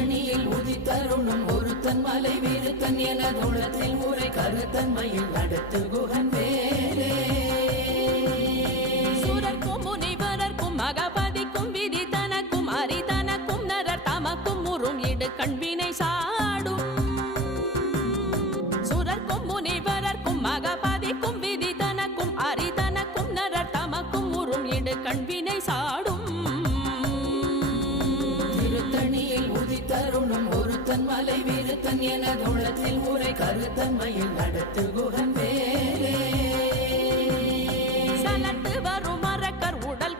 திருத்தணியில் உதித்தருணும் ஒருத்தன் மலை விருத்தன் என துளத்தில் உரை கருத்தன்மையில் நடத்து குகன் வேலே சூரர்க்கும் முனிவரர்க்கும் மகபதிக்கும் விதி தனக்கும் அரி தனக்கும் நரர் தமக்கும் முறும் இடு கண்வினை சாடும் சூரர்க்கும் முனிவரர்க்கும் மகபதிக்கும் விதி தனக்கும் அரி தனக்கும் நரர் தமக்கும் முறும் இடு கண்வினை சாடும் திருத்தணியில் உதித்தருணும் ஒருத்தன் மலை விருத்தன் என துளத்தில் உரை கருத்தன்மையில் நடத்து குகன் வேலே சலத்து வரும் மரக்கர் உடல்